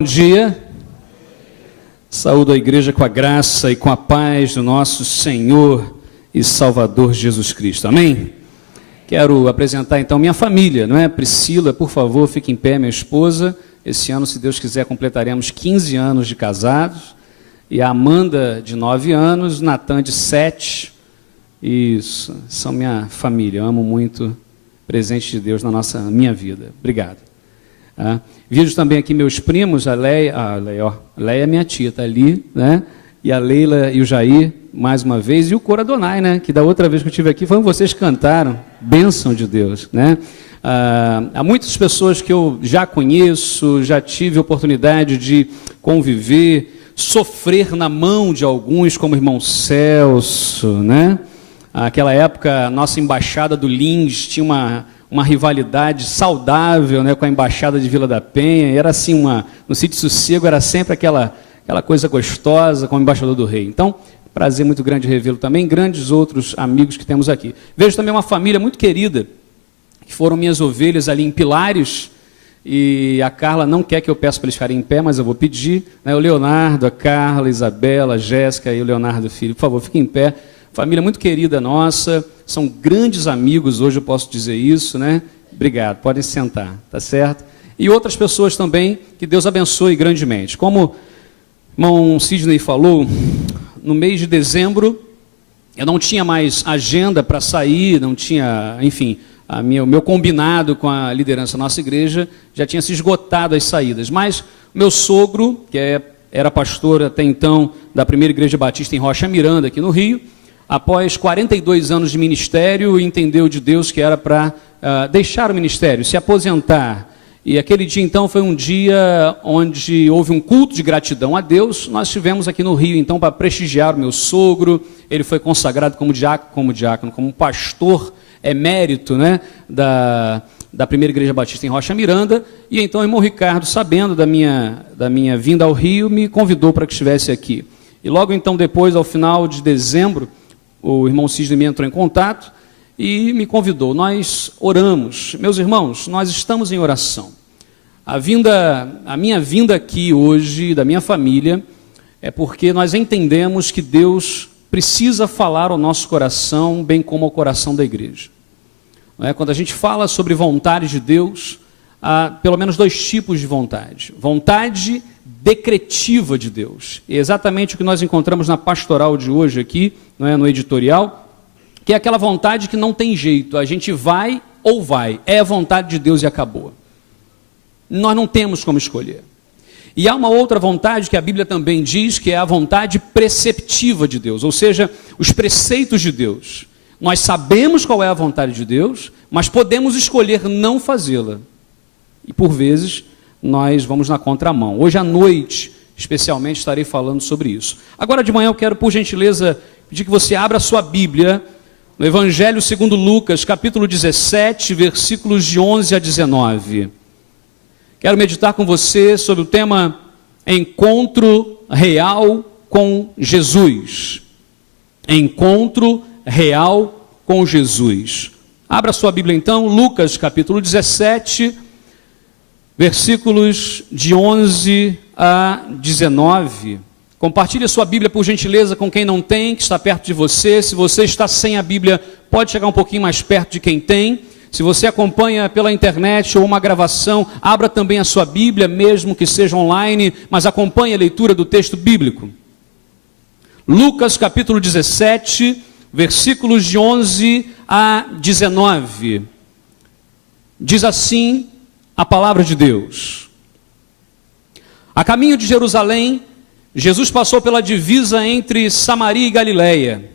Bom dia, saúdo a igreja com a graça e com a paz do nosso Senhor e Salvador Jesus Cristo, amém? Quero apresentar então minha família, não é? Priscila, por favor, fique em pé, minha esposa. Esse ano, se Deus quiser, completaremos 15 anos de casados. E a Amanda, de 9 anos, Natan, de 7. Isso, são minha família, eu amo muito o presente de Deus na minha vida. Obrigado. Vejo também aqui meus primos, a Leia é minha tia, está ali, né? E a Leila e o Jair, mais uma vez, e o coro Adonai, né? Que da outra vez que eu estive aqui, foram vocês que cantaram, bênção de Deus, né? Há muitas pessoas que eu já conheço, já tive oportunidade de conviver, sofrer na mão de alguns, como o irmão Celso, né? Naquela época, a nossa embaixada do Lins tinha uma rivalidade saudável, né, com a embaixada de Vila da Penha, e era assim, no Sítio Sossego era sempre aquela coisa gostosa com o embaixador do rei. Então, prazer muito grande revê-lo também, grandes outros amigos que temos aqui. Vejo também uma família muito querida, que foram minhas ovelhas ali em Pilares, e a Carla não quer que eu peça para eles ficarem em pé, mas eu vou pedir, né, o Leonardo, a Carla, a Isabela, a Jéssica e o Leonardo filho, por favor, fiquem em pé. Família muito querida nossa, são grandes amigos, hoje eu posso dizer isso, né? Obrigado, podem sentar, tá certo? E outras pessoas também, que Deus abençoe grandemente. Como o irmão Sidney falou, no mês de dezembro, eu não tinha mais agenda para sair, não tinha, enfim, o meu combinado com a liderança da nossa igreja já tinha se esgotado as saídas. Mas o meu sogro, que era pastor até então da primeira igreja batista em Rocha Miranda, aqui no Rio, após 42 anos de ministério, entendeu de Deus que era para deixar o ministério, se aposentar. E aquele dia, então, foi um dia onde houve um culto de gratidão a Deus. Nós estivemos aqui no Rio, então, para prestigiar o meu sogro. Ele foi consagrado como diácono, como pastor emérito, né, da primeira igreja batista em Rocha Miranda. E então, o irmão Ricardo, sabendo da minha vinda ao Rio, me convidou para que estivesse aqui. E logo, então, depois, ao final de dezembro, o irmão Sidney me entrou em contato e me convidou. Nós oramos. Meus irmãos, nós estamos em oração. A minha vinda aqui hoje, da minha família, é porque nós entendemos que Deus precisa falar ao nosso coração, bem como ao coração da igreja. Não é? Quando a gente fala sobre vontade de Deus, há pelo menos dois tipos de vontade. Vontade decretiva de Deus. É exatamente o que nós encontramos na pastoral de hoje aqui, não é, no editorial, que é aquela vontade que não tem jeito, a gente vai ou vai, é a vontade de Deus e acabou. Nós não temos como escolher. E há uma outra vontade que a Bíblia também diz, que é a vontade preceptiva de Deus, ou seja, os preceitos de Deus. Nós sabemos qual é a vontade de Deus, mas podemos escolher não fazê-la. E por vezes nós vamos na contramão. Hoje à noite, especialmente, estarei falando sobre isso. Agora de manhã eu quero, por gentileza, pedir que você abra a sua Bíblia no Evangelho segundo Lucas, capítulo 17, versículos de 11 a 19. Quero meditar com você sobre o tema Encontro Real com Jesus. Encontro Real com Jesus. Abra a sua Bíblia então, Lucas, capítulo 17, versículos de 11 a 19. Compartilhe a sua Bíblia, por gentileza, com quem não tem, que está perto de você. Se você está sem a Bíblia, pode chegar um pouquinho mais perto de quem tem. Se você acompanha pela internet ou uma gravação, abra também a sua Bíblia, mesmo que seja online, mas acompanhe a leitura do texto bíblico. Lucas, capítulo 17, versículos de 11 a 19. Diz assim a palavra de Deus. A caminho de Jerusalém, Jesus passou pela divisa entre Samaria e Galileia.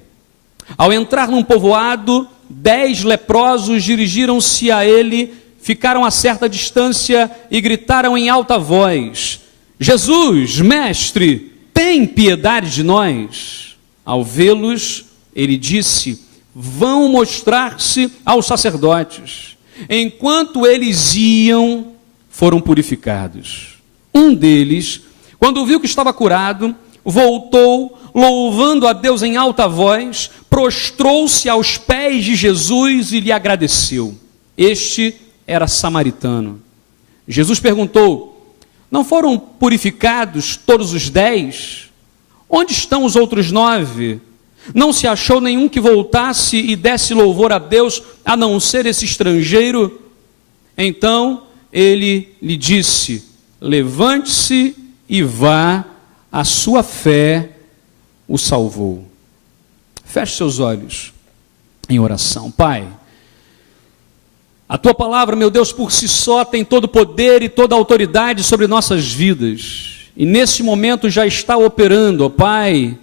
Ao entrar num povoado, 10 leprosos dirigiram-se a ele, ficaram a certa distância e gritaram em alta voz: Jesus, mestre, tem piedade de nós. Ao vê-los, ele disse: vão mostrar-se aos sacerdotes. Enquanto eles iam, foram purificados. Um deles, quando viu que estava curado, voltou, louvando a Deus em alta voz, prostrou-se aos pés de Jesus e lhe agradeceu. Este era samaritano. Jesus perguntou: Não foram purificados todos os 10? Onde estão os outros 9? Não se achou nenhum que voltasse e desse louvor a Deus, a não ser esse estrangeiro? Então ele lhe disse: levante-se e vá, a sua fé o salvou. Feche seus olhos em oração. Pai, a tua palavra, meu Deus, por si só tem todo o poder e toda a autoridade sobre nossas vidas. E nesse momento já está operando, ó Pai,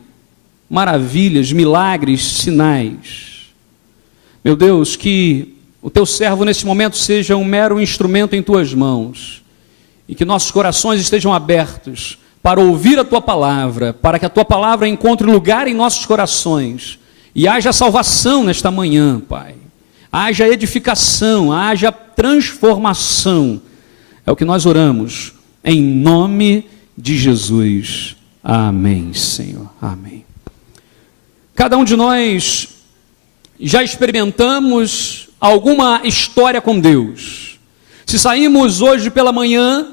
maravilhas, milagres, sinais. Meu Deus, que o teu servo nesse momento seja um mero instrumento em tuas mãos. E que nossos corações estejam abertos para ouvir a tua palavra, para que a tua palavra encontre lugar em nossos corações. E haja salvação nesta manhã, Pai. Haja edificação, haja transformação. É o que nós oramos, em nome de Jesus. Amém, Senhor. Amém. Cada um de nós já experimentamos alguma história com Deus. Se saímos hoje pela manhã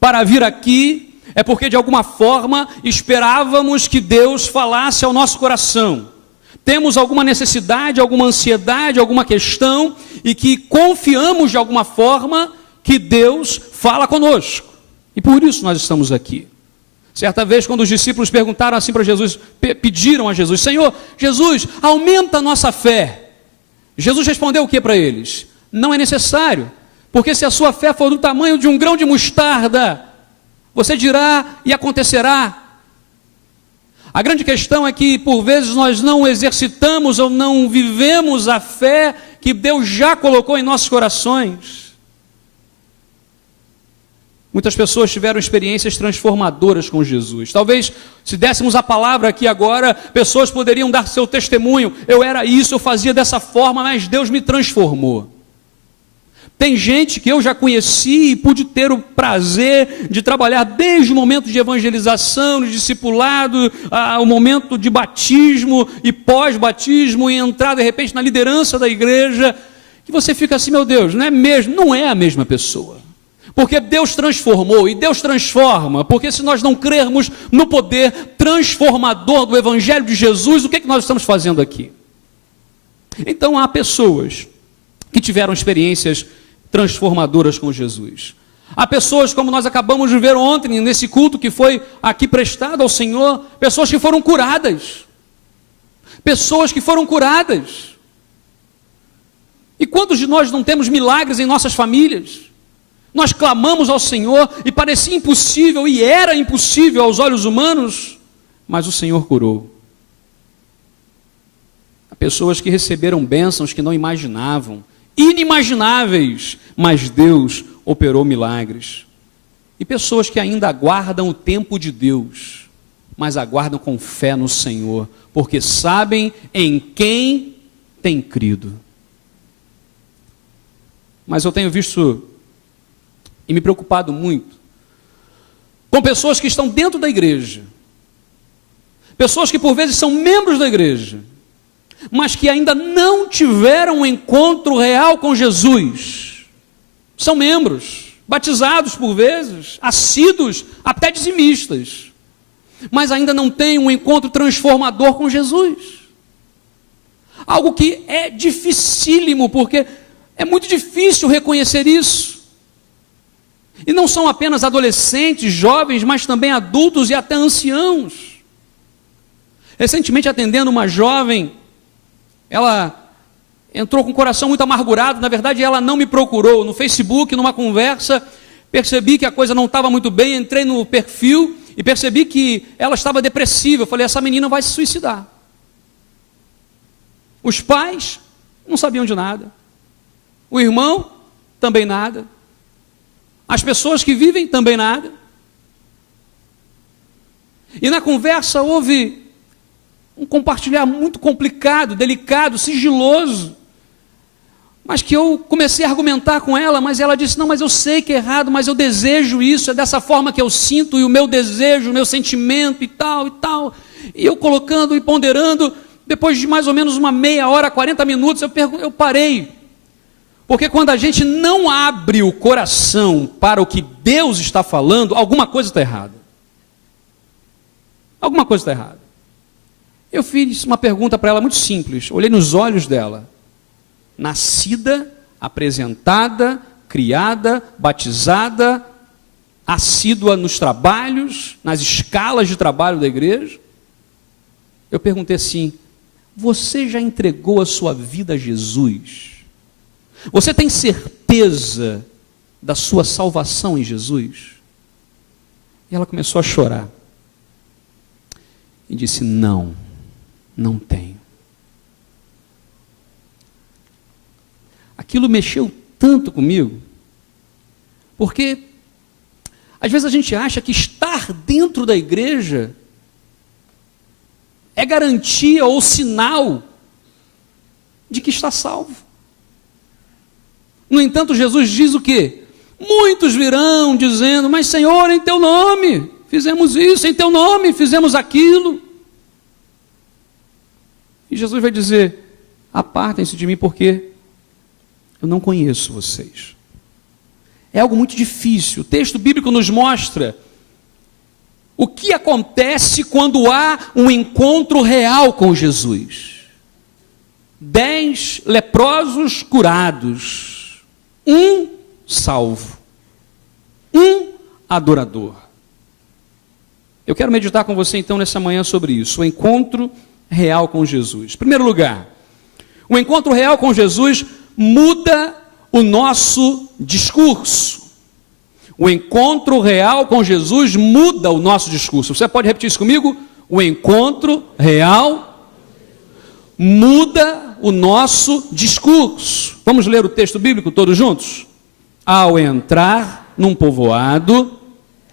para vir aqui, é porque de alguma forma esperávamos que Deus falasse ao nosso coração. Temos alguma necessidade, alguma ansiedade, alguma questão, e que confiamos de alguma forma que Deus fala conosco. E por isso nós estamos aqui. Certa vez, quando os discípulos perguntaram assim para Jesus, pediram a Jesus: Senhor, Jesus, aumenta a nossa fé. Jesus respondeu o que para eles? Não é necessário, porque se a sua fé for do tamanho de um grão de mostarda, você dirá e acontecerá. A grande questão é que, por vezes, nós não exercitamos ou não vivemos a fé que Deus já colocou em nossos corações. Muitas pessoas tiveram experiências transformadoras com Jesus. Talvez, se dessemos a palavra aqui agora, pessoas poderiam dar seu testemunho. Eu era isso, eu fazia dessa forma, mas Deus me transformou. Tem gente que eu já conheci e pude ter o prazer de trabalhar desde o momento de evangelização, de discipulado, o momento de batismo e pós-batismo, e entrar de repente na liderança da igreja, que você fica assim, meu Deus, não é a mesma pessoa. Porque Deus transformou e Deus transforma, porque se nós não crermos no poder transformador do Evangelho de Jesus, o que é que nós estamos fazendo aqui? Então há pessoas que tiveram experiências transformadoras com Jesus. Há pessoas, como nós acabamos de ver ontem, nesse culto que foi aqui prestado ao Senhor, pessoas que foram curadas. Pessoas que foram curadas. E quantos de nós não temos milagres em nossas famílias? Nós clamamos ao Senhor e parecia impossível, e era impossível aos olhos humanos, mas o Senhor curou. Há pessoas que receberam bênçãos que não imaginavam, inimagináveis, mas Deus operou milagres. E pessoas que ainda aguardam o tempo de Deus, mas aguardam com fé no Senhor, porque sabem em quem têm crido. Mas eu tenho visto e me preocupado muito com pessoas que estão dentro da igreja, pessoas que por vezes são membros da igreja, mas que ainda não tiveram um encontro real com Jesus. São membros, batizados por vezes, assíduos, até dizimistas, mas ainda não têm um encontro transformador com Jesus. Algo que é dificílimo, porque é muito difícil reconhecer isso. E não são apenas adolescentes, jovens, mas também adultos e até anciãos. Recentemente, atendendo uma jovem, ela entrou com o coração muito amargurado. Na verdade, ela não me procurou. No Facebook, numa conversa, percebi que a coisa não estava muito bem. Entrei no perfil e percebi que ela estava depressiva. Eu falei, essa menina vai se suicidar. Os pais não sabiam de nada. O irmão, também nada. As pessoas que vivem, também nada. E na conversa houve um compartilhar muito complicado, delicado, sigiloso, mas que eu comecei a argumentar com ela, mas ela disse, não, mas eu sei que é errado, mas eu desejo isso, é dessa forma que eu sinto, e o meu desejo, o meu sentimento, e tal, e tal. E eu colocando e ponderando, depois de mais ou menos uma meia hora, 40 minutos, eu parei. Porque quando a gente não abre o coração para o que Deus está falando, alguma coisa está errada. Alguma coisa está errada. Eu fiz uma pergunta para ela muito simples, olhei nos olhos dela. Nascida, apresentada, criada, batizada, assídua nos trabalhos, nas escalas de trabalho da igreja. Eu perguntei assim: você já entregou a sua vida a Jesus? Você tem certeza da sua salvação em Jesus? E ela começou a chorar. E disse: não tenho. Aquilo mexeu tanto comigo, porque às vezes a gente acha que estar dentro da igreja é garantia ou sinal de que está salvo. No entanto, Jesus diz o quê? Muitos virão dizendo: mas Senhor, em teu nome fizemos isso, em teu nome fizemos aquilo. E Jesus vai dizer: apartem-se de mim, porque eu não conheço vocês. É algo muito difícil. O texto bíblico nos mostra o que acontece quando há um encontro real com Jesus. 10 leprosos curados, um salvo, um adorador. Eu quero meditar com você então nessa manhã sobre isso, o encontro real com Jesus. Em primeiro lugar, o encontro real com Jesus muda o nosso discurso. O encontro real com Jesus muda o nosso discurso. Você pode repetir isso comigo? O encontro real muda o nosso discurso. Vamos ler o texto bíblico todos juntos? Ao entrar num povoado,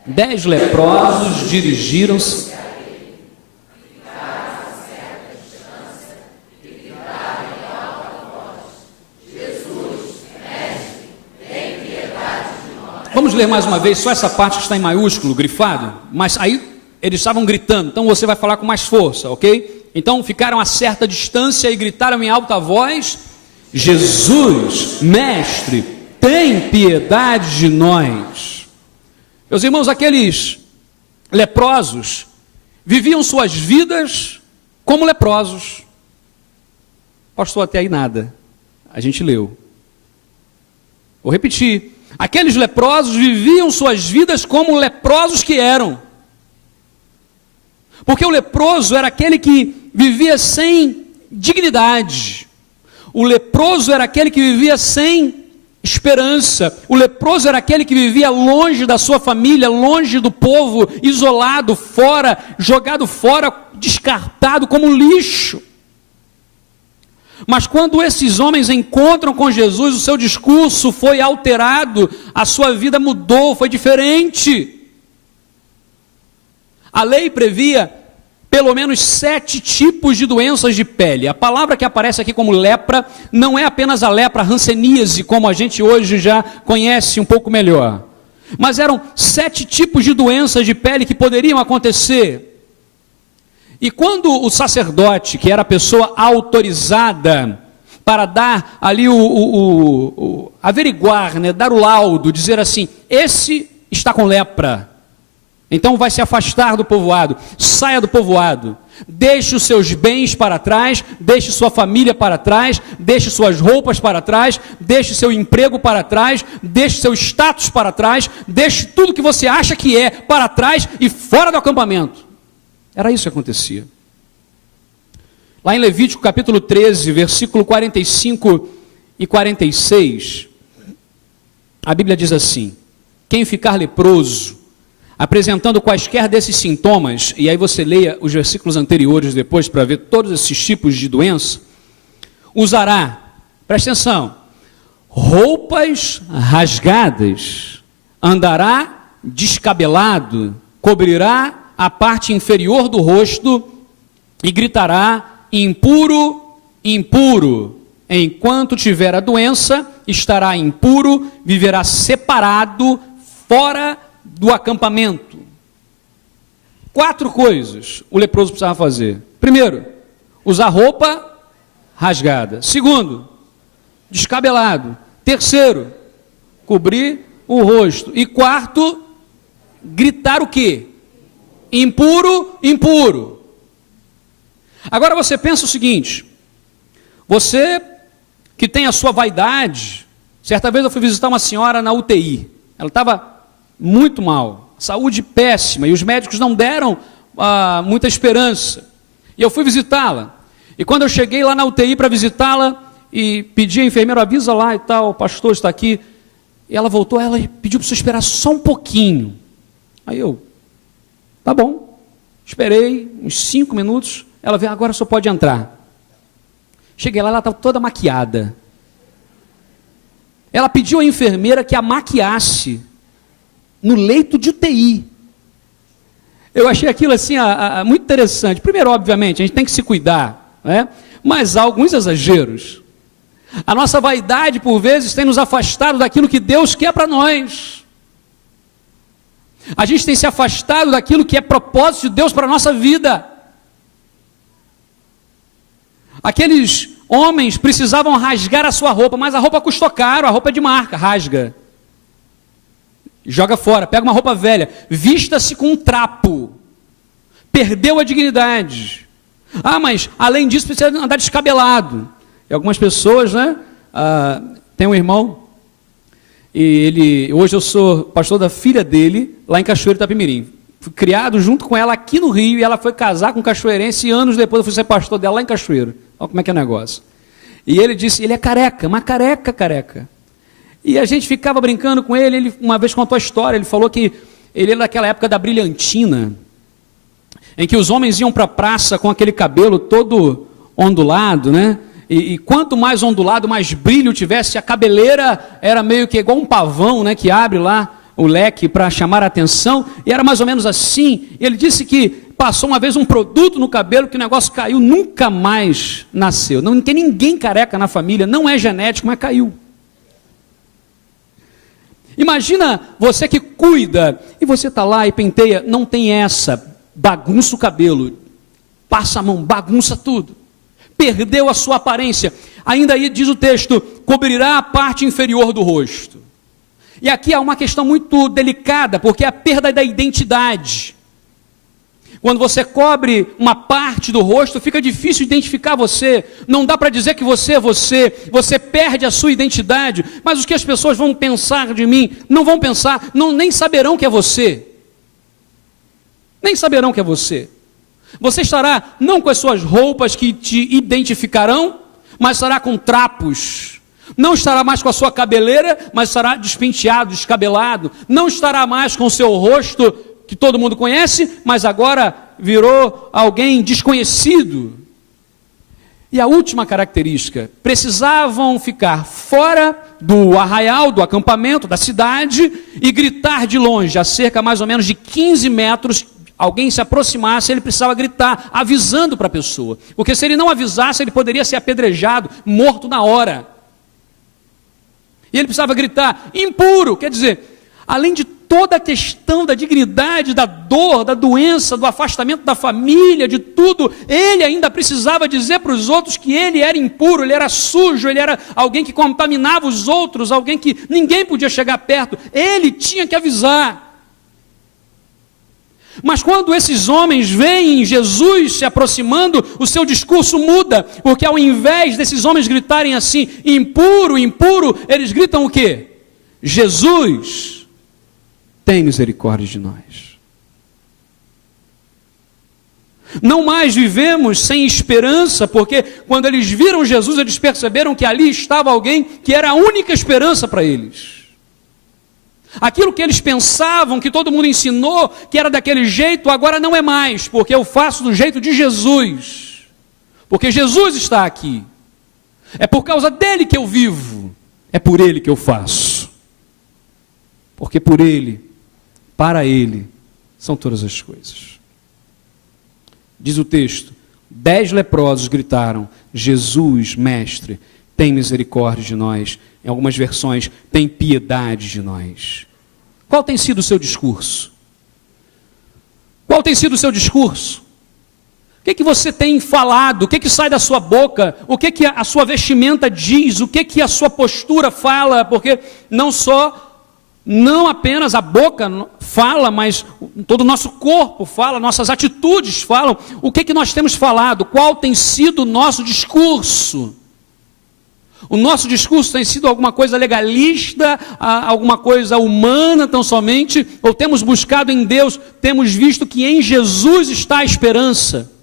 10 leprosos dirigiram-se. Vamos ler mais uma vez, só essa parte que está em maiúsculo, grifado, mas aí eles estavam gritando, então você vai falar com mais força, ok? Então ficaram a certa distância e gritaram em alta voz: Jesus, mestre, tem piedade de nós. Meus irmãos, aqueles leprosos viviam suas vidas como leprosos. Pastor, até aí nada, a gente leu. Vou repetir. Aqueles leprosos viviam suas vidas como leprosos que eram. Porque o leproso era aquele que vivia sem dignidade. O leproso era aquele que vivia sem esperança. O leproso era aquele que vivia longe da sua família, longe do povo, isolado, fora, jogado fora, descartado como lixo. Mas quando esses homens encontram com Jesus, o seu discurso foi alterado, a sua vida mudou, foi diferente. A lei previa pelo menos 7 tipos de doenças de pele. A palavra que aparece aqui como lepra não é apenas a lepra hanseníase, como a gente hoje já conhece um pouco melhor. Mas eram 7 tipos de doenças de pele que poderiam acontecer. E quando o sacerdote, que era a pessoa autorizada para dar ali averiguar, né, dar o laudo, dizer assim: esse está com lepra, então vai se afastar do povoado, saia do povoado, deixe os seus bens para trás, deixe sua família para trás, deixe suas roupas para trás, deixe seu emprego para trás, deixe seu status para trás, deixe tudo que você acha que é para trás e fora do acampamento. Era isso que acontecia. Lá em Levítico capítulo 13, versículo 45 e 46, a Bíblia diz assim: quem ficar leproso, apresentando quaisquer desses sintomas, e aí você leia os versículos anteriores depois para ver todos esses tipos de doença, usará, presta atenção, roupas rasgadas, andará descabelado, cobrirá a parte inferior do rosto e gritará: impuro, impuro. Enquanto tiver a doença, estará impuro, viverá separado, fora do acampamento. 4 coisas o leproso precisava fazer. Primeiro, usar roupa rasgada. Segundo, descabelado. Terceiro, cobrir o rosto. E quarto, gritar o quê? Impuro, impuro. Agora você pensa o seguinte, você que tem a sua vaidade, certa vez eu fui visitar uma senhora na UTI, ela estava muito mal, saúde péssima, e os médicos não deram muita esperança, e eu fui visitá-la, e quando eu cheguei lá na UTI para visitá-la, e pedi a enfermeira, avisa lá e tal, o pastor está aqui, e ela voltou, ela pediu para você esperar só um pouquinho, aí eu, tá bom, esperei uns 5 minutos, ela veio, agora só pode entrar. Cheguei lá, ela estava toda maquiada. Ela pediu à enfermeira que a maquiasse no leito de UTI. Eu achei aquilo assim muito interessante. Primeiro, obviamente, a gente tem que se cuidar, né? Mas há alguns exageros. A nossa vaidade, por vezes, tem nos afastado daquilo que Deus quer para nós. A gente tem se afastado daquilo que é propósito de Deus para a nossa vida. Aqueles homens precisavam rasgar a sua roupa, mas a roupa custou caro, a roupa é de marca, rasga. Joga fora, pega uma roupa velha, vista-se com um trapo. Perdeu a dignidade. Mas além disso precisa andar descabelado. E algumas pessoas, né? Tem um irmão, e hoje eu sou pastor da filha dele, lá em Cachoeiro, Itapemirim. Fui criado junto com ela aqui no Rio, e ela foi casar com um cachoeirense, e anos depois eu fui ser pastor dela lá em Cachoeiro. Olha como é que é o negócio. E ele disse, ele é careca, mas careca. E a gente ficava brincando com ele, ele uma vez contou a história, ele falou que ele era daquela época da brilhantina, em que os homens iam para a praça com aquele cabelo todo ondulado, né? E quanto mais ondulado, mais brilho tivesse, a cabeleira era meio que igual um pavão, né? Que abre lá o leque para chamar a atenção, e era mais ou menos assim. Ele disse que passou uma vez um produto no cabelo, que o negócio caiu, nunca mais nasceu. Não tem ninguém careca na família, não é genético, mas caiu. Imagina você que cuida, e você está lá e penteia, não tem essa, bagunça o cabelo, passa a mão, bagunça tudo, perdeu a sua aparência. Ainda aí diz o texto, cobrirá a parte inferior do rosto. E aqui há uma questão muito delicada, porque é a perda da identidade. Quando você cobre uma parte do rosto, fica difícil identificar você, não dá para dizer que você é você perde a sua identidade, mas o que as pessoas vão pensar de mim, não vão pensar, nem saberão que é você. Nem saberão que é você. Você estará não com as suas roupas que te identificarão, mas estará com trapos. Não estará mais com a sua cabeleira, mas estará despenteado, descabelado. Não estará mais com o seu rosto, que todo mundo conhece, mas agora virou alguém desconhecido. E a última característica, precisavam ficar fora do arraial, do acampamento, da cidade, e gritar de longe, a cerca mais ou menos de 15 metros, alguém se aproximasse, ele precisava gritar, avisando para a pessoa. Porque se ele não avisasse, ele poderia ser apedrejado, morto na hora. E ele precisava gritar, impuro, quer dizer, além de toda a questão da dignidade, da dor, da doença, do afastamento da família, de tudo, ele ainda precisava dizer para os outros que ele era impuro, ele era sujo, ele era alguém que contaminava os outros, alguém que ninguém podia chegar perto, ele tinha que avisar. Mas quando esses homens veem Jesus se aproximando, o seu discurso muda, porque ao invés desses homens gritarem assim, impuro, impuro, eles gritam o quê? Jesus, tem misericórdia de nós. Não mais vivemos sem esperança, porque quando eles viram Jesus, eles perceberam que ali estava alguém que era a única esperança para eles. Aquilo que eles pensavam, que todo mundo ensinou, que era daquele jeito, agora não é mais, porque eu faço do jeito de Jesus. Porque Jesus está aqui. É por causa dele que eu vivo. É por ele que eu faço. Porque por ele, para ele, são todas as coisas. Diz o texto, 10 leprosos gritaram, Jesus, mestre, tem misericórdia de nós. Em algumas versões, tem piedade de nós. Qual tem sido o seu discurso? Qual tem sido o seu discurso? O que você tem falado? O que sai da sua boca? O que a sua vestimenta diz? O que a sua postura fala? Porque não apenas a boca fala, mas todo o nosso corpo fala, nossas atitudes falam. O que nós temos falado? Qual tem sido o nosso discurso? O nosso discurso tem sido alguma coisa legalista, alguma coisa humana tão somente? Ou temos buscado em Deus, temos visto que em Jesus está a esperança?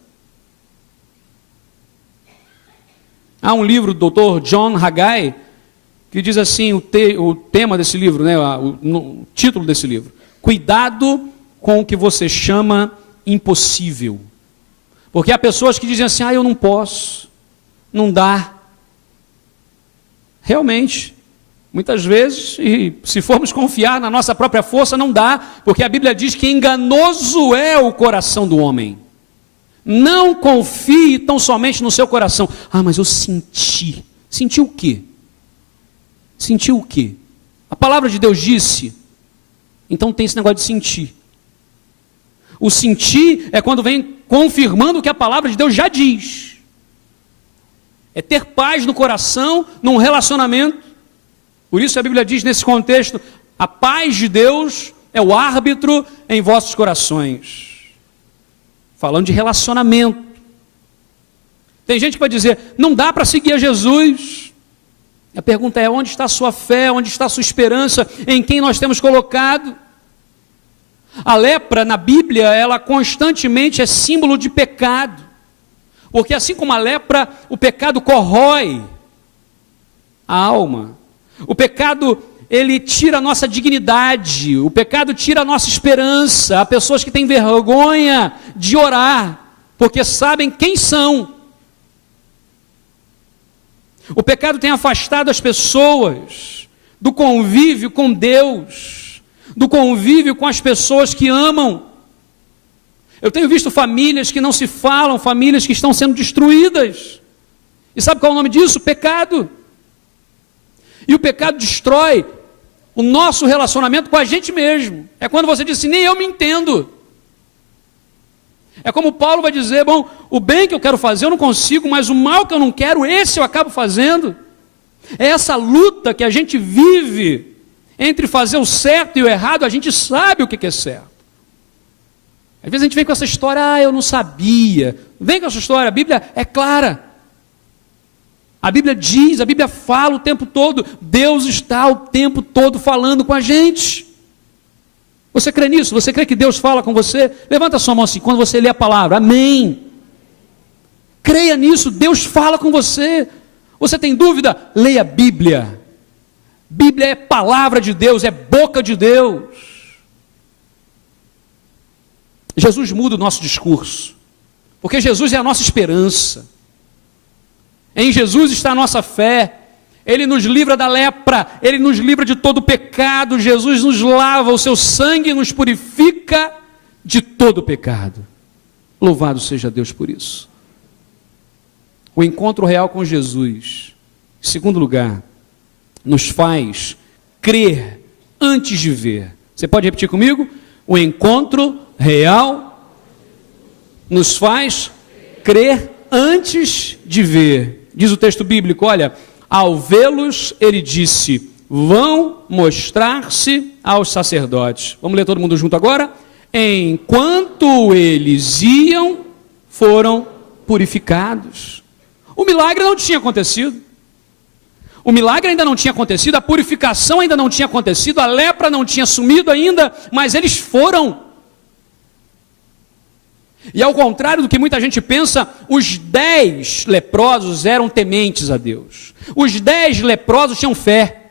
Há um livro do Dr. John Haggai, que diz assim, o tema desse livro, né, o título desse livro: cuidado com o que você chama impossível. Porque há pessoas que dizem assim, eu não posso, não dá. Realmente, muitas vezes, e se formos confiar na nossa própria força, não dá, porque a Bíblia diz que enganoso é o coração do homem. Não confie tão somente no seu coração. Mas eu senti. Senti o quê? Sentiu o quê? A palavra de Deus disse. Então tem esse negócio de sentir. O sentir é quando vem confirmando o que a palavra de Deus já diz. É ter paz no coração, num relacionamento. Por isso a Bíblia diz nesse contexto, a paz de Deus é o árbitro em vossos corações. Falando de relacionamento. Tem gente que vai dizer, não dá para seguir a Jesus. A pergunta é, onde está a sua fé, onde está a sua esperança, em quem nós temos colocado? A lepra na Bíblia, ela constantemente é símbolo de pecado. Porque assim como a lepra, o pecado corrói a alma. O pecado, ele tira a nossa dignidade. O pecado tira a nossa esperança. Há pessoas que têm vergonha de orar, porque sabem quem são. O pecado tem afastado as pessoas do convívio com Deus, do convívio com as pessoas que amam. Eu tenho visto famílias que não se falam, famílias que estão sendo destruídas. E sabe qual é o nome disso? Pecado. E o pecado destrói o nosso relacionamento com a gente mesmo. É quando você diz assim, nem eu me entendo. É como Paulo vai dizer, o bem que eu quero fazer eu não consigo, mas o mal que eu não quero, esse eu acabo fazendo. É essa luta que a gente vive entre fazer o certo e o errado, a gente sabe o que é certo. Às vezes a gente vem com essa história, eu não sabia. Vem com essa história, a Bíblia é clara. A Bíblia diz, a Bíblia fala o tempo todo. Deus está o tempo todo falando com a gente. Você crê nisso? Você crê que Deus fala com você? Levanta a sua mão assim, quando você lê a palavra. Amém. Creia nisso, Deus fala com você. Você tem dúvida? Leia a Bíblia. Bíblia é palavra de Deus, é boca de Deus. Jesus muda o nosso discurso, porque Jesus é a nossa esperança. Em Jesus está a nossa fé. Ele nos livra da lepra, Ele nos livra de todo pecado. Jesus nos lava, o seu sangue nos purifica de todo pecado. Louvado seja Deus por isso. O encontro real com Jesus, em segundo lugar, nos faz crer antes de ver. Você pode repetir comigo? O encontro real nos faz crer antes de ver. Diz o texto bíblico, olha, ao vê-los, ele disse, vão mostrar-se aos sacerdotes. Vamos ler todo mundo junto agora? Enquanto eles iam, foram purificados. O milagre não tinha acontecido. O milagre ainda não tinha acontecido, a purificação ainda não tinha acontecido, a lepra não tinha sumido ainda, mas eles foram. E ao contrário do que muita gente pensa, os 10 leprosos eram tementes a Deus. Os 10 leprosos tinham fé,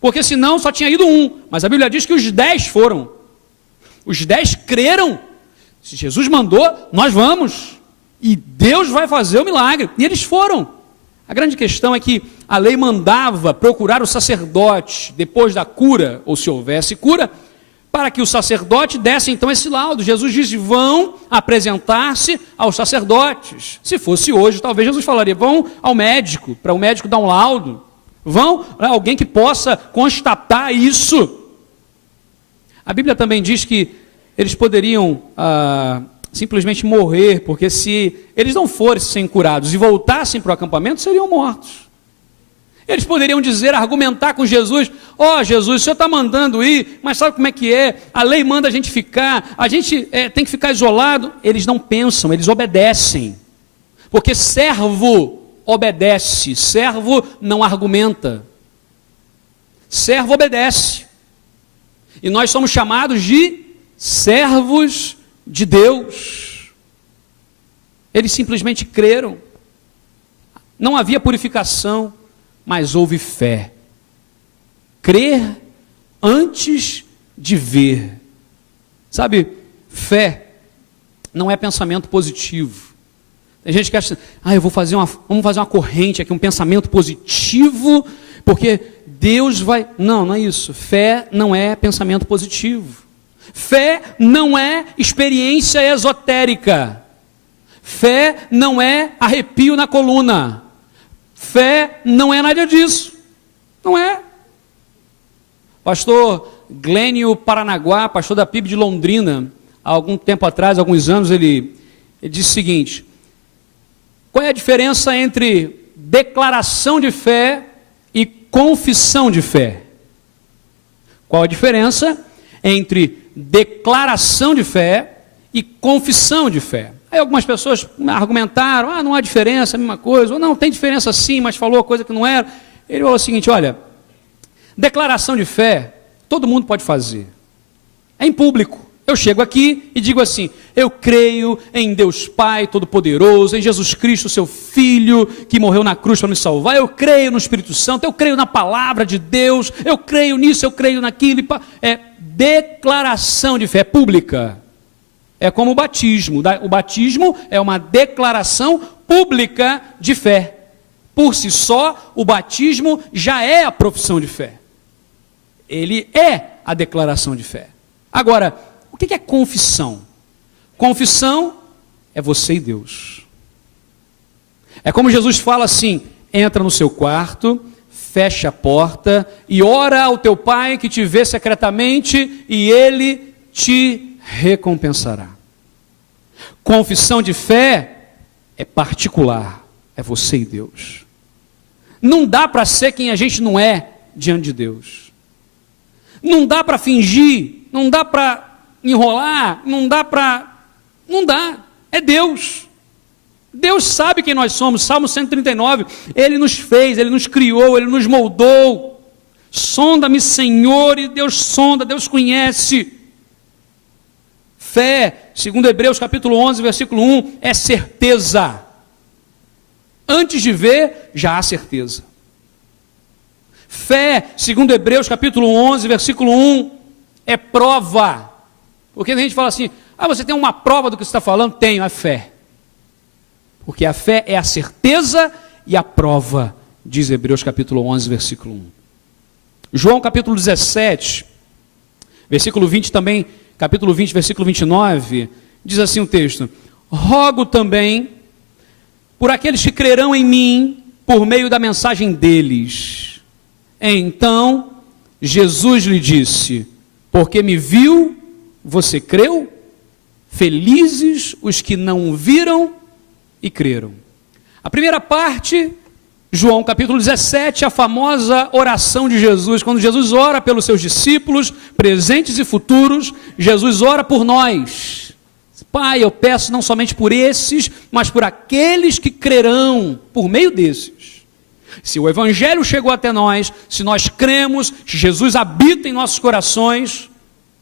porque senão só tinha ido um. Mas a Bíblia diz que os 10 foram. Os 10 creram. Se Jesus mandou, nós vamos. E Deus vai fazer o milagre. E eles foram. A grande questão é que a lei mandava procurar o sacerdote depois da cura, ou se houvesse cura, para que o sacerdote desse então esse laudo. Jesus disse, vão apresentar-se aos sacerdotes. Se fosse hoje, talvez Jesus falaria, vão ao médico, para o médico dar um laudo. Vão a alguém que possa constatar isso. A Bíblia também diz que eles poderiam simplesmente morrer, porque se eles não fossem curados e voltassem para o acampamento, seriam mortos. Eles poderiam dizer, argumentar com Jesus: ó, Jesus, o Senhor está mandando ir, mas sabe como é que é? A lei manda a gente ficar, a gente tem que ficar isolado. Eles não pensam, eles obedecem, porque servo obedece, servo não argumenta, servo obedece, e nós somos chamados de servos de Deus. Eles simplesmente creram, não havia purificação, mas houve fé. Crer antes de ver. Sabe, fé não é pensamento positivo. Tem gente que acha, vamos fazer uma corrente aqui, um pensamento positivo, porque Deus vai... Não, não é isso. Fé não é pensamento positivo. Fé não é experiência esotérica. Fé não é arrepio na coluna. Fé não é nada disso. Não é. Pastor Glênio Paranaguá, pastor da PIB de Londrina, há algum tempo atrás, alguns anos, ele disse o seguinte: qual é a diferença entre declaração de fé e confissão de fé? Qual a diferença entre declaração de fé e confissão de fé? Aí algumas pessoas argumentaram, não há diferença, a mesma coisa, ou não, tem diferença sim, mas falou a coisa que não era. Ele falou o seguinte: olha, declaração de fé, todo mundo pode fazer, é em público. Eu chego aqui e digo assim: eu creio em Deus Pai Todo-Poderoso, em Jesus Cristo, seu Filho, que morreu na cruz para nos salvar, eu creio no Espírito Santo, eu creio na palavra de Deus, eu creio nisso, eu creio naquilo. É declaração de fé pública. É como o batismo. O batismo é uma declaração pública de fé. Por si só, o batismo já é a profissão de fé. Ele é a declaração de fé. Agora, o que é confissão? Confissão é você e Deus. É como Jesus fala assim: entra no seu quarto, fecha a porta e ora ao teu Pai que te vê secretamente e Ele te recompensará. Confissão de fé é particular, é você e Deus. Não dá para ser quem a gente não é diante de Deus. Não dá para fingir, não dá para enrolar, não dá, é Deus. Deus sabe quem nós somos. Salmo 139, Ele nos fez, Ele nos criou, Ele nos moldou. Sonda-me, Senhor, e Deus sonda, Deus conhece. Fé, segundo Hebreus capítulo 11, versículo 1, é certeza. Antes de ver, já há certeza. Fé, segundo Hebreus capítulo 11, versículo 1, é prova. Porque a gente fala assim: você tem uma prova do que você está falando? Tenho, é fé. Porque a fé é a certeza e a prova, diz Hebreus capítulo 11, versículo 1. João capítulo 17, versículo 20 também, capítulo 20, versículo 29, diz assim o texto: rogo também por aqueles que crerão em mim por meio da mensagem deles. Então Jesus lhe disse: porque me viu, você creu? Felizes os que não viram e creram. A primeira parte, João capítulo 17, a famosa oração de Jesus. Quando Jesus ora pelos seus discípulos, presentes e futuros, Jesus ora por nós. Pai, eu peço não somente por esses, mas por aqueles que crerão por meio desses. Se o Evangelho chegou até nós, se nós cremos, se Jesus habita em nossos corações,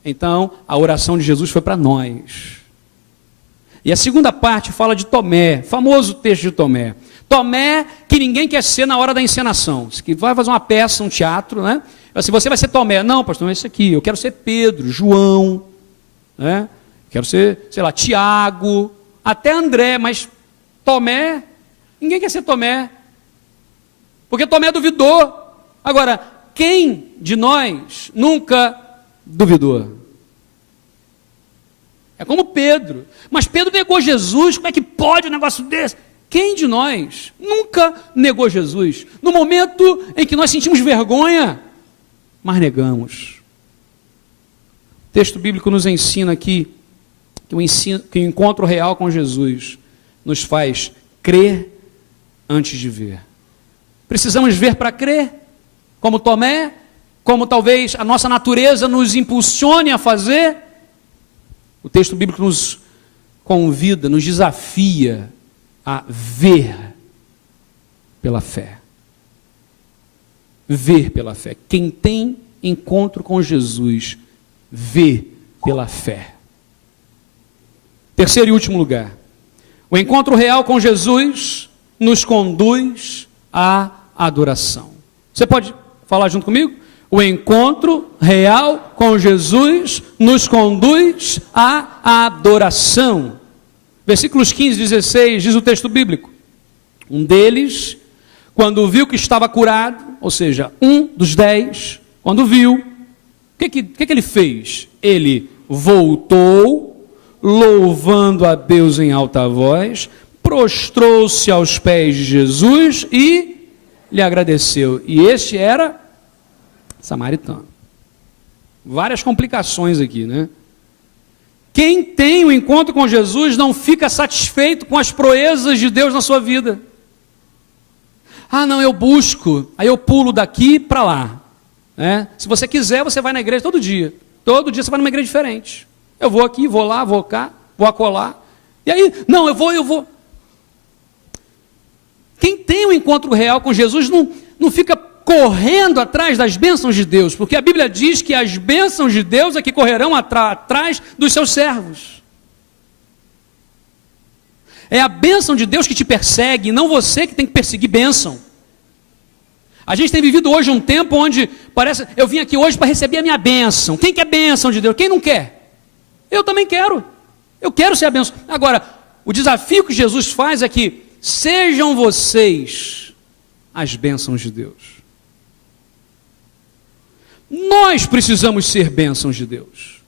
então a oração de Jesus foi para nós. E a segunda parte fala de Tomé, famoso texto de Tomé. Tomé, que ninguém quer ser na hora da encenação. Que vai fazer uma peça, um teatro, né? Assim, você vai ser Tomé. Não, pastor, não é esse aqui. Eu quero ser Pedro, João, né? Quero ser, sei lá, Tiago, até André, mas Tomé, ninguém quer ser Tomé. Porque Tomé duvidou. Agora, quem de nós nunca duvidou? É como Pedro. Mas Pedro negou Jesus. Como é que pode um negócio desse? Quem de nós nunca negou Jesus? No momento em que nós sentimos vergonha, mas negamos. O texto bíblico nos ensina aqui, que o encontro real com Jesus nos faz crer antes de ver. Precisamos ver para crer, como Tomé, como talvez a nossa natureza nos impulsione a fazer. O texto bíblico nos convida, nos desafia a ver pela fé. Ver pela fé. Quem tem encontro com Jesus, vê pela fé. Terceiro e último lugar. O encontro real com Jesus nos conduz à adoração. Você pode falar junto comigo? O encontro real com Jesus nos conduz à adoração. Versículos 15 e 16 diz o texto bíblico. Um deles, quando viu que estava curado, ou seja, um dos 10, quando viu, o que ele fez? Ele voltou, louvando a Deus em alta voz, prostrou-se aos pés de Jesus e lhe agradeceu. E este era samaritano. Várias complicações aqui, né? Quem tem o encontro com Jesus não fica satisfeito com as proezas de Deus na sua vida. Ah, não, eu busco, aí eu pulo daqui para lá. Né? Se você quiser, você vai na igreja todo dia. Todo dia você vai numa igreja diferente. Eu vou aqui, vou lá, vou cá, vou acolá. E aí, não, eu vou. Quem tem um encontro real com Jesus não fica correndo atrás das bênçãos de Deus, porque a Bíblia diz que as bênçãos de Deus é que correrão atrás dos seus servos. É a bênção de Deus que te persegue, não você que tem que perseguir bênção. A gente tem vivido hoje um tempo onde parece, eu vim aqui hoje para receber a minha bênção. Quem quer bênção de Deus? Quem não quer? Eu também quero. Eu quero ser a bênção. Agora, o desafio que Jesus faz é que sejam vocês as bênçãos de Deus. Nós precisamos ser bênçãos de Deus.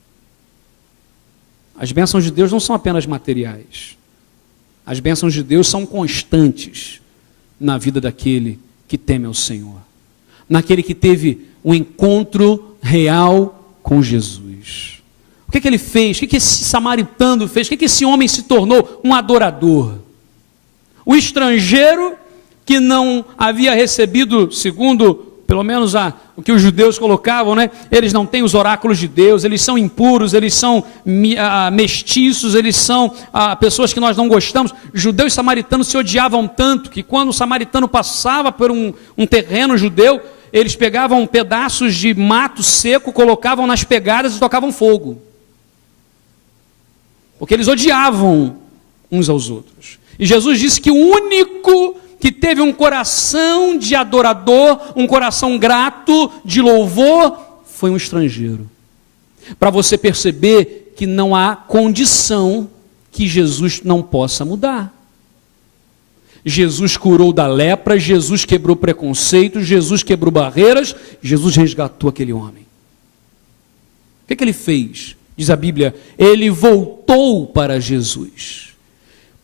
As bênçãos de Deus não são apenas materiais. As bênçãos de Deus são constantes na vida daquele que teme ao Senhor. Naquele que teve um encontro real com Jesus. O que ele fez? O que esse samaritano fez? O que esse homem se tornou? Um adorador. O estrangeiro que não havia recebido, segundo pelo menos o que os judeus colocavam, né? Eles não têm os oráculos de Deus, eles são impuros, eles são mestiços, eles são pessoas que nós não gostamos. Judeus e samaritanos se odiavam tanto que quando o samaritano passava por um terreno judeu, eles pegavam pedaços de mato seco, colocavam nas pegadas e tocavam fogo. Porque eles odiavam uns aos outros. E Jesus disse que o único que teve um coração de adorador, um coração grato, de louvor, foi um estrangeiro. Para você perceber que não há condição que Jesus não possa mudar. Jesus curou da lepra, Jesus quebrou preconceitos, Jesus quebrou barreiras, Jesus resgatou aquele homem. O que ele fez? Diz a Bíblia, ele voltou para Jesus.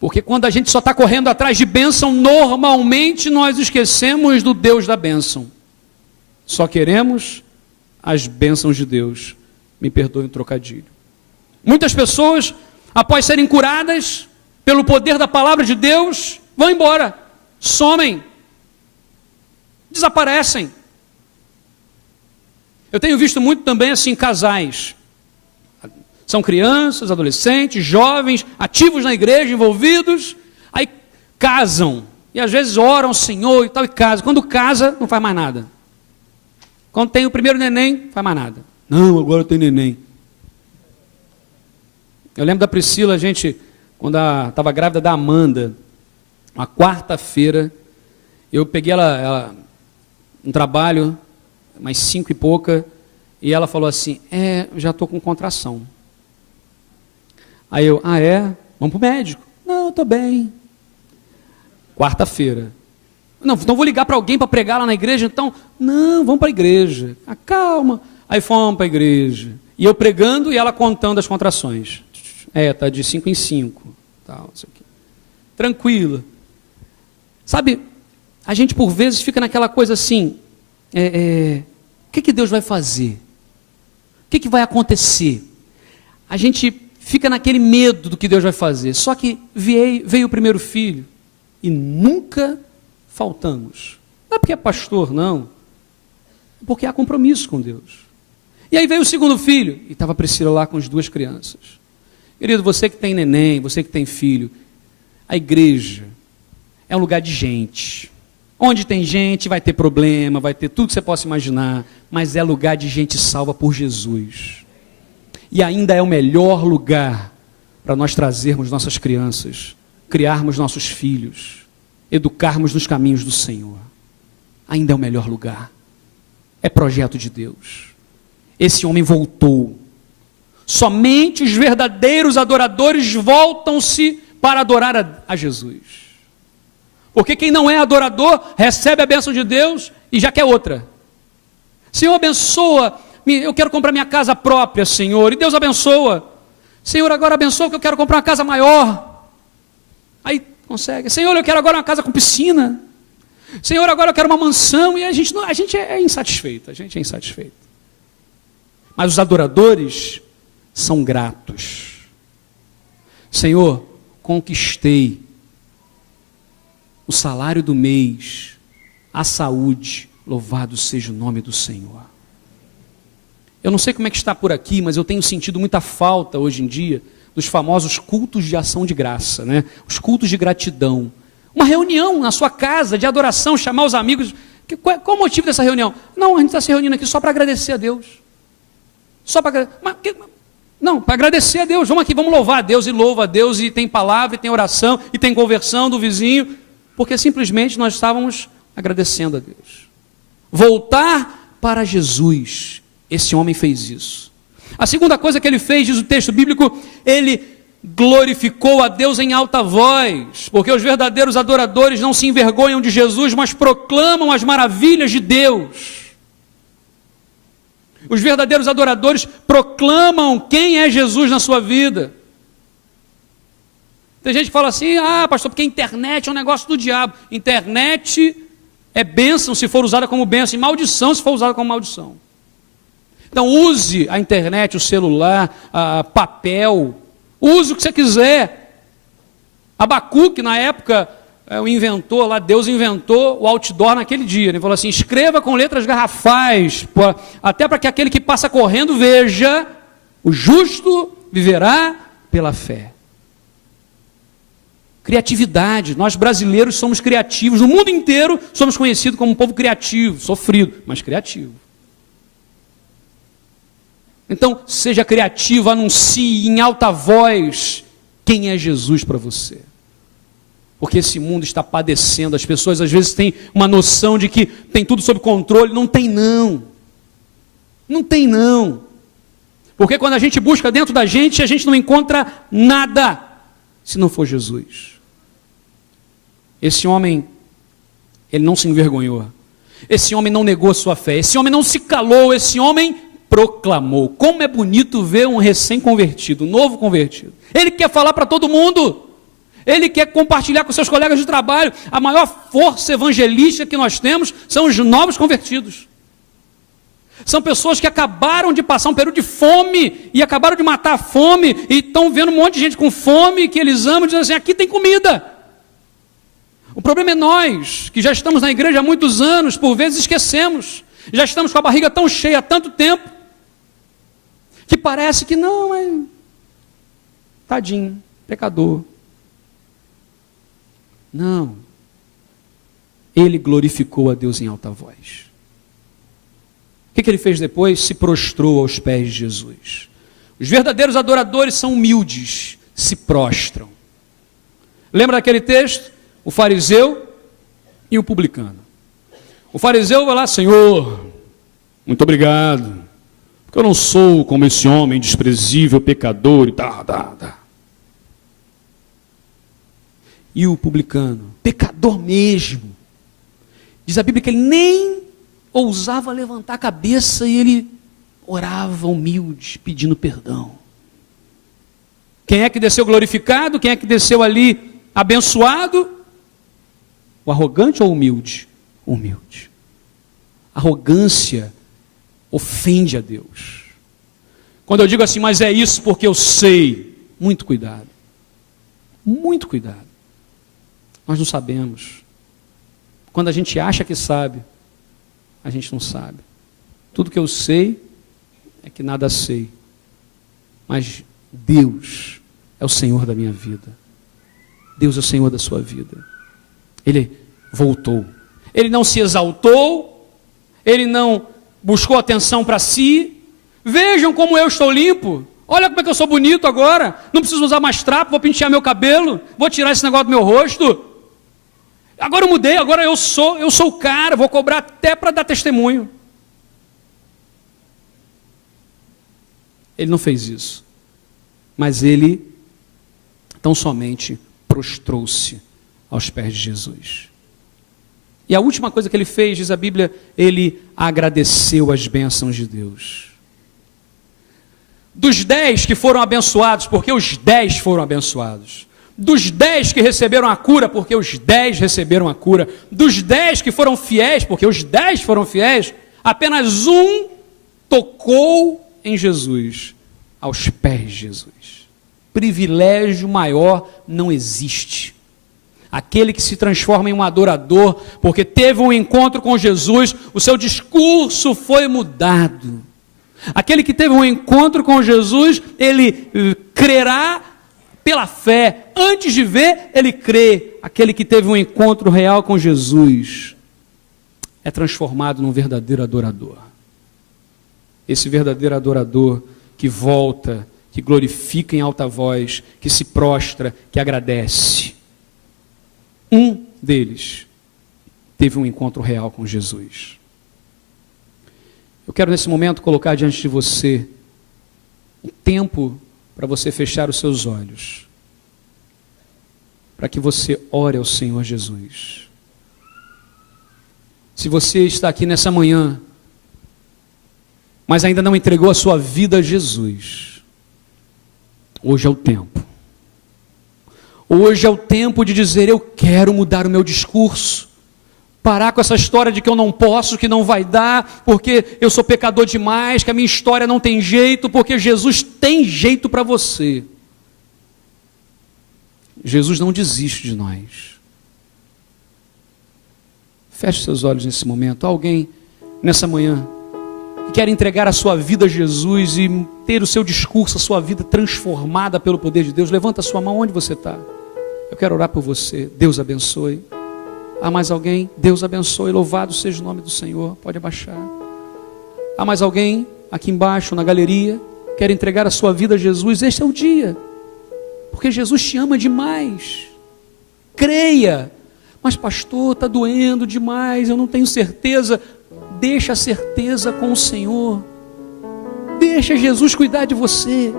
Porque quando a gente só está correndo atrás de bênção, normalmente nós esquecemos do Deus da bênção. Só queremos as bênçãos de Deus. Me perdoe o trocadilho. Muitas pessoas, após serem curadas pelo poder da palavra de Deus, vão embora, somem, desaparecem. Eu tenho visto muito também assim casais. São crianças, adolescentes, jovens, ativos na igreja, envolvidos, aí casam, e às vezes oram ao Senhor e tal, e casam. Quando casa, não faz mais nada. Quando tem o primeiro neném, não faz mais nada. Não, agora tem neném. Eu lembro da Priscila, quando estava grávida da Amanda, uma quarta-feira, eu peguei ela um trabalho, umas 5 e pouca, e ela falou assim, já estou com contração. Aí eu, vamos para o médico. Não, estou bem. Quarta-feira. Não, então vou ligar para alguém para pregar lá na igreja, então. Não, vamos para a igreja. Calma. Aí fomos para a igreja. E eu pregando e ela contando as contrações. Está de 5 em 5. Tal, isso aqui. Tranquila. Sabe, a gente por vezes fica naquela coisa assim, o que Deus vai fazer? O que vai acontecer? A gente fica naquele medo do que Deus vai fazer. Só que veio o primeiro filho e nunca faltamos. Não é porque é pastor, não. É porque há compromisso com Deus. E aí veio o segundo filho e estava a Priscila lá com as duas crianças. Querido, você que tem neném, você que tem filho, a igreja é um lugar de gente. Onde tem gente vai ter problema, vai ter tudo que você possa imaginar, mas é lugar de gente salva por Jesus. E ainda é o melhor lugar para nós trazermos nossas crianças, criarmos nossos filhos, educarmos nos caminhos do Senhor. Ainda é o melhor lugar. É projeto de Deus. Esse homem voltou. Somente os verdadeiros adoradores voltam-se para adorar a Jesus. Porque quem não é adorador recebe a bênção de Deus e já quer outra. Senhor, abençoa, eu quero comprar minha casa própria, Senhor. E Deus abençoa. Senhor, agora abençoa que eu quero comprar uma casa maior. Aí consegue. Senhor, eu quero agora uma casa com piscina. Senhor, agora eu quero uma mansão. E a gente é insatisfeito. A gente é insatisfeito. Mas os adoradores são gratos. Senhor, conquistei o salário do mês, a saúde, louvado seja o nome do Senhor. Eu não sei como é que está por aqui, mas eu tenho sentido muita falta hoje em dia dos famosos cultos de ação de graça, né? Os cultos de gratidão. Uma reunião na sua casa de adoração, chamar os amigos. Qual o motivo dessa reunião? Não, a gente está se reunindo aqui só para agradecer a Deus. Só para não, para agradecer a Deus. Vamos aqui, vamos louvar a Deus, e louva a Deus, e tem palavra, e tem oração, e tem conversão do vizinho, porque simplesmente nós estávamos agradecendo a Deus. Voltar para Jesus. Esse homem fez isso. A segunda coisa que ele fez, diz o texto bíblico, ele glorificou a Deus em alta voz, porque os verdadeiros adoradores não se envergonham de Jesus, mas proclamam as maravilhas de Deus. Os verdadeiros adoradores proclamam quem é Jesus na sua vida. Tem gente que fala assim, pastor, porque a internet é um negócio do diabo. Internet é bênção se for usada como bênção, e maldição se for usada como maldição. Então use a internet, o celular, papel, use o que você quiser. Abacuque, na época, o inventor lá, Deus inventou o outdoor naquele dia. Ele falou assim, escreva com letras garrafais, até para que aquele que passa correndo veja, o justo viverá pela fé. Criatividade, nós brasileiros somos criativos, no mundo inteiro somos conhecidos como um povo criativo, sofrido, mas criativo. Então, seja criativo, anuncie em alta voz quem é Jesus para você. Porque esse mundo está padecendo, as pessoas às vezes têm uma noção de que tem tudo sob controle, não tem não. Não tem não. Porque quando a gente busca dentro da gente, a gente não encontra nada, se não for Jesus. Esse homem, ele não se envergonhou. Esse homem não negou a sua fé. Esse homem não se calou. Esse homem proclamou. Como é bonito ver um recém-convertido, um novo convertido. Ele quer falar para todo mundo. Ele quer compartilhar com seus colegas de trabalho. A maior força evangelística que nós temos são os novos convertidos. São pessoas que acabaram de passar um período de fome e acabaram de matar a fome e estão vendo um monte de gente com fome que eles amam e dizem assim, aqui tem comida. O problema é nós, que já estamos na igreja há muitos anos, por vezes esquecemos. Já estamos com a barriga tão cheia há tanto tempo, que parece que não, tadinho, pecador. Não. Ele glorificou a Deus em alta voz. O que ele fez depois? Se prostrou aos pés de Jesus. Os verdadeiros adoradores são humildes, se prostram. Lembra daquele texto? O fariseu e o publicano. O fariseu vai lá, Senhor, muito obrigado, porque eu não sou como esse homem desprezível, pecador e tá. E o publicano, pecador mesmo. Diz a Bíblia que ele nem ousava levantar a cabeça e ele orava humilde, pedindo perdão. Quem é que desceu glorificado? Quem é que desceu ali abençoado? O arrogante ou o humilde? Humilde. Arrogância ofende a Deus. Quando eu digo assim, mas é isso porque eu sei, Muito cuidado. Muito cuidado. Nós não sabemos. Quando a gente acha que sabe, a gente não sabe. Tudo que eu sei é que nada sei. Mas Deus é o Senhor da minha vida. Deus é o Senhor da sua vida. Ele voltou. Ele não se exaltou. Ele não buscou atenção para si. Vejam como eu estou limpo. Olha como é que eu sou bonito agora. Não preciso usar mais trapo, vou pentear meu cabelo. Vou tirar esse negócio do meu rosto. Agora eu mudei, agora eu sou o cara. Vou cobrar até para dar testemunho. Ele não fez isso. Mas ele tão somente prostrou-se aos pés de Jesus. E a última coisa que ele fez, diz a Bíblia, ele agradeceu as bênçãos de Deus. Dos 10 que foram abençoados, porque os 10 foram abençoados. Dos 10 que receberam a cura, porque os 10 receberam a cura. Dos 10 que foram fiéis, porque os 10 foram fiéis, apenas um tocou em Jesus, aos pés de Jesus. Privilégio maior não existe. Aquele que se transforma em um adorador, porque teve um encontro com Jesus, o seu discurso foi mudado. Aquele que teve um encontro com Jesus, ele crerá pela fé. Antes de ver, ele crê. Aquele que teve um encontro real com Jesus é transformado num verdadeiro adorador. Esse verdadeiro adorador que volta, que glorifica em alta voz, que se prostra, que agradece. Um deles teve um encontro real com Jesus. Eu quero nesse momento colocar diante de você um tempo para você fechar os seus olhos, para que você ore ao Senhor Jesus. Se você está aqui nessa manhã, mas ainda não entregou a sua vida a Jesus, hoje é o tempo. Hoje é o tempo de dizer, eu quero mudar o meu discurso. Parar com essa história de que eu não posso, que não vai dar, porque eu sou pecador demais, que a minha história não tem jeito, porque Jesus tem jeito para você. Jesus não desiste de nós. Feche seus olhos nesse momento. Alguém nessa manhã que quer entregar a sua vida a Jesus e ter o seu discurso, a sua vida transformada pelo poder de Deus, levanta a sua mão onde você está. Eu quero orar por você. Deus abençoe. Há mais alguém? Deus abençoe, louvado seja o nome do Senhor. Pode abaixar. Há mais alguém aqui embaixo na galeria? Quer entregar a sua vida a Jesus? Este é o dia, porque Jesus te ama demais. Creia. Mas pastor, está doendo demais, eu não tenho certeza. Deixa a certeza com o Senhor. Deixa Jesus cuidar de você.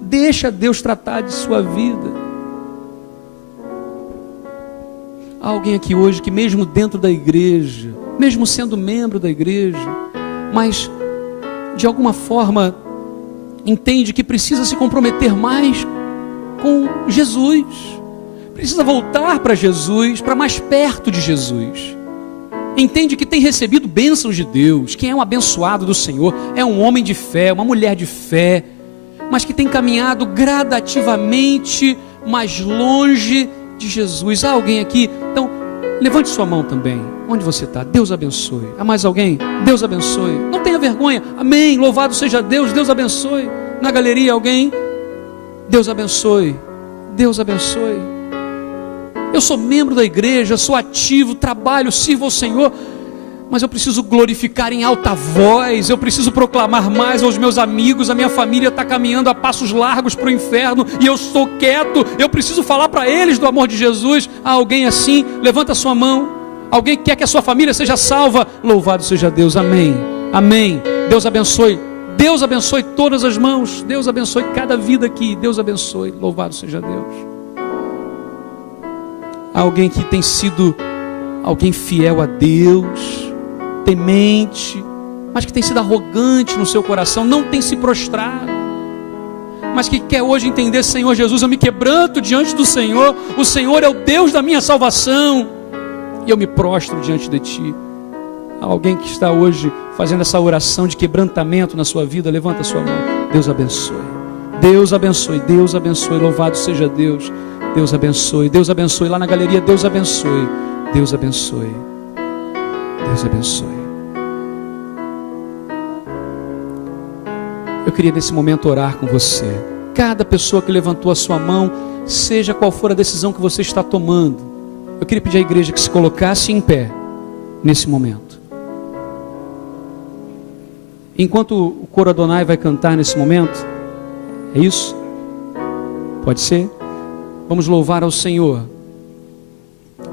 Deixa Deus tratar de sua vida. Há alguém aqui hoje que mesmo dentro da igreja, mesmo sendo membro da igreja, mas de alguma forma entende que precisa se comprometer mais com Jesus, precisa voltar para Jesus, para mais perto de Jesus. Entende que tem recebido bênçãos de Deus, que é um abençoado do Senhor, é um homem de fé, uma mulher de fé, mas que tem caminhado gradativamente mais longe de Jesus. Há alguém aqui? Então, levante sua mão também. Onde você está? Deus abençoe. Há mais alguém? Deus abençoe. Não tenha vergonha. Amém. Louvado seja Deus. Deus abençoe. Na galeria, alguém? Deus abençoe. Deus abençoe. Eu sou membro da igreja, sou ativo, trabalho, sirvo ao Senhor, mas eu preciso glorificar em alta voz, eu preciso proclamar mais aos meus amigos, a minha família está caminhando a passos largos para o inferno, e eu estou quieto, eu preciso falar para eles do amor de Jesus. Há alguém assim? Levanta a sua mão. Alguém que quer que a sua família seja salva? Louvado seja Deus, amém, amém. Deus abençoe todas as mãos, Deus abençoe cada vida aqui, Deus abençoe, louvado seja Deus. Há alguém que tem sido alguém fiel a Deus, temente, mas que tem sido arrogante no seu coração, não tem se prostrado, mas que quer hoje entender: Senhor Jesus, eu me quebranto diante do Senhor, o Senhor é o Deus da minha salvação, e eu me prostro diante de Ti. Há alguém que está hoje fazendo essa oração de quebrantamento na sua vida? Levanta a sua mão. Deus abençoe. Deus abençoe, louvado seja Deus. Deus abençoe lá na galeria, Deus abençoe. Deus abençoe. Eu queria nesse momento orar com você. Cada pessoa que levantou a sua mão, seja qual for a decisão que você está tomando, eu queria pedir à igreja que se colocasse em pé nesse momento. Enquanto o coro Adonai vai cantar nesse momento, é isso? Pode ser? Vamos louvar ao Senhor.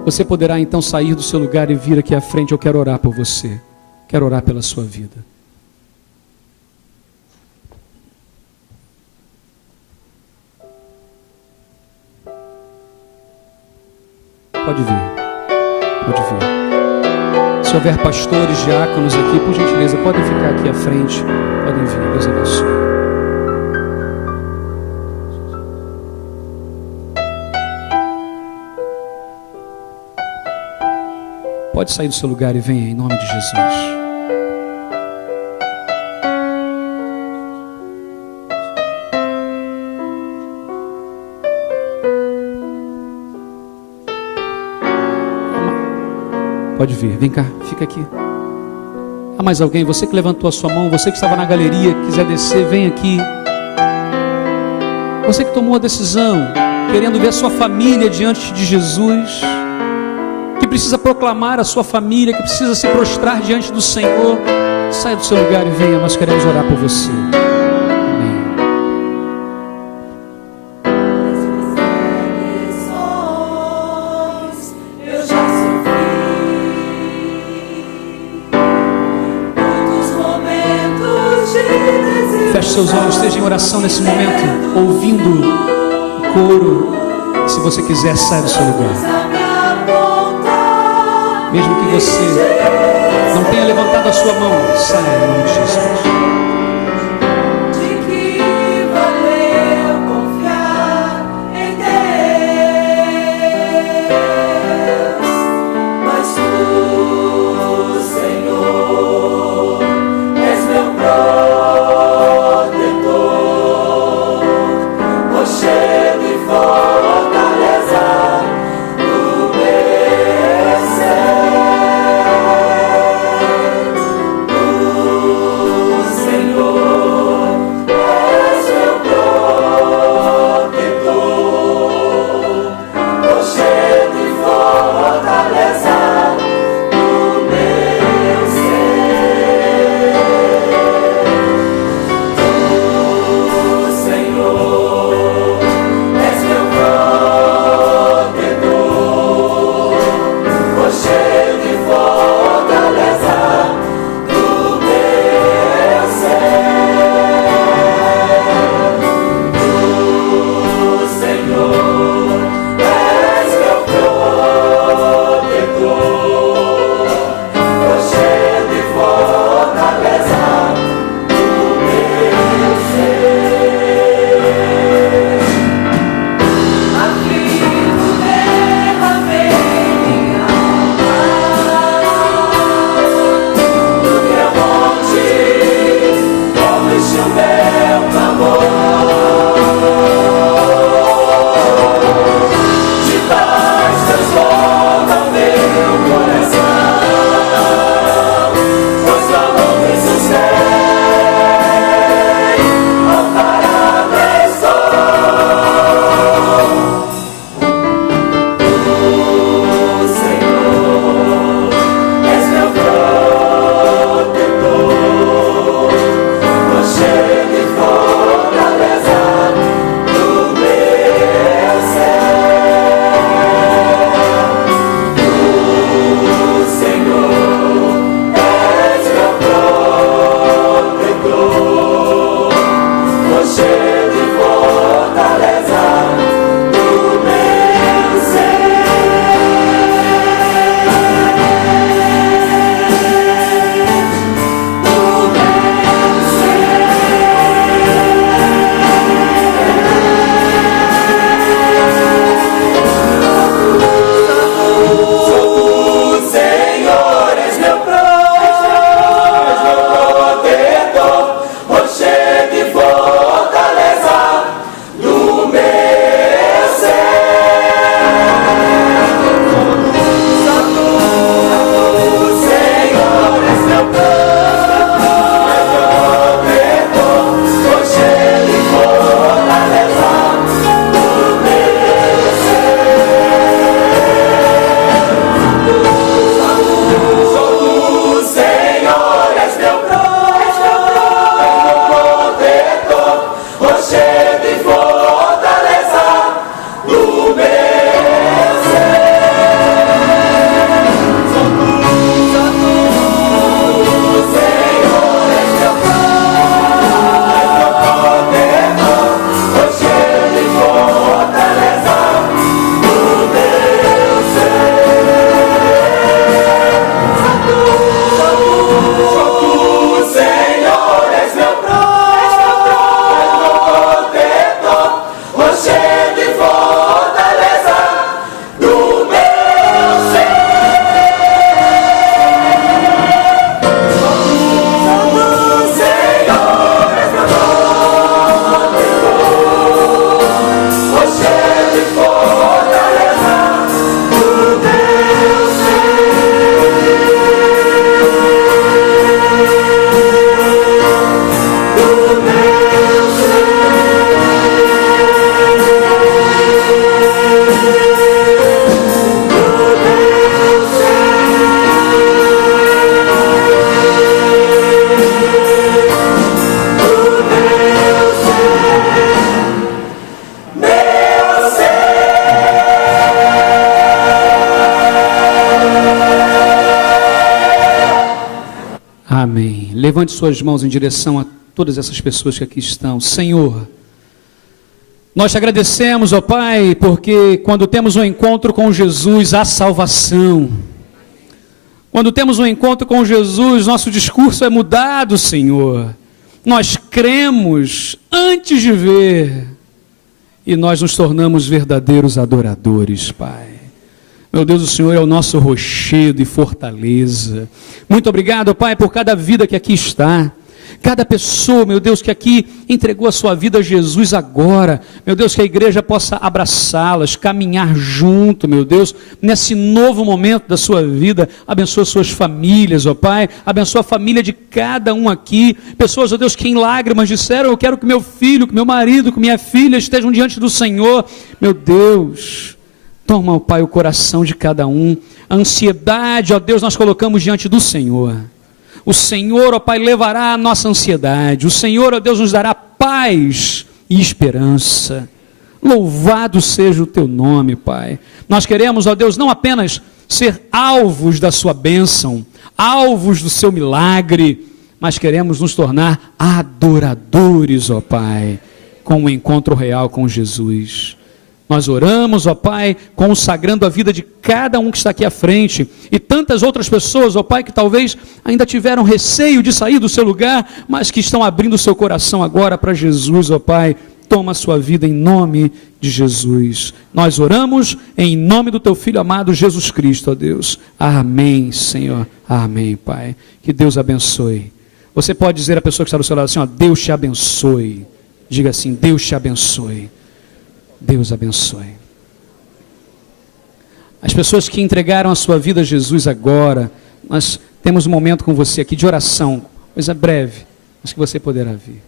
Você poderá então sair do seu lugar e vir aqui à frente. Eu quero orar por você. Quero orar pela sua vida. Pode vir. Se houver pastores, diáconos aqui, por gentileza, podem ficar aqui à frente. Podem vir. Deus abençoe. Pode sair do seu lugar e venha em nome de Jesus. Pode vir, vem cá, fica aqui. Há mais alguém? Você que levantou a sua mão, você que estava na galeria, quiser descer, vem aqui. Você que tomou a decisão, querendo ver a sua família diante de Jesus, que precisa proclamar a sua família, que precisa se prostrar diante do Senhor, saia do seu lugar e venha, nós queremos orar por você. Amém. Feche seus olhos, esteja em oração nesse momento, ouvindo o coro. Se você quiser, saia do seu lugar. Mesmo que você não tenha levantado a sua mão, saia em nome de Jesus. De que valeu confiar em Deus, mas tu, Senhor, és meu protetor, rochedo e fortaleza. Senhor. Levante suas mãos em direção a todas essas pessoas que aqui estão. Senhor, nós te agradecemos, ó Pai, porque quando temos um encontro com Jesus, há salvação. Quando temos um encontro com Jesus, nosso discurso é mudado, Senhor. Nós cremos antes de ver e nós nos tornamos verdadeiros adoradores, Pai. Meu Deus, o Senhor é o nosso rochedo e fortaleza. Muito obrigado, Pai, por cada vida que aqui está. Cada pessoa, meu Deus, que aqui entregou a sua vida a Jesus agora, meu Deus, que a igreja possa abraçá-las, caminhar junto, meu Deus, nesse novo momento da sua vida. Abençoa suas famílias, ó Pai, abençoa a família de cada um aqui. Pessoas, ó Deus, que em lágrimas disseram: eu quero que meu filho, que meu marido, que minha filha estejam diante do Senhor. Meu Deus, toma, ó Pai, o coração de cada um. A ansiedade, ó Deus, nós colocamos diante do Senhor. O Senhor, ó Pai, levará a nossa ansiedade. O Senhor, ó Deus, nos dará paz e esperança. Louvado seja o teu nome, Pai. Nós queremos, ó Deus, não apenas ser alvos da sua bênção, alvos do seu milagre, mas queremos nos tornar adoradores, ó Pai, com o encontro real com Jesus. Nós oramos, ó Pai, consagrando a vida de cada um que está aqui à frente, e tantas outras pessoas, ó Pai, que talvez ainda tiveram receio de sair do seu lugar, mas que estão abrindo o seu coração agora para Jesus, ó Pai. Toma a sua vida em nome de Jesus. Nós oramos em nome do teu Filho amado Jesus Cristo, ó Deus. Amém, Senhor. Amém, Pai. Que Deus abençoe. Você pode dizer à pessoa que está do seu lado assim, ó: Deus te abençoe. Diga assim: Deus te abençoe. Deus abençoe. As pessoas que entregaram a sua vida a Jesus agora, nós temos um momento com você aqui de oração, coisa breve, mas que você poderá vir.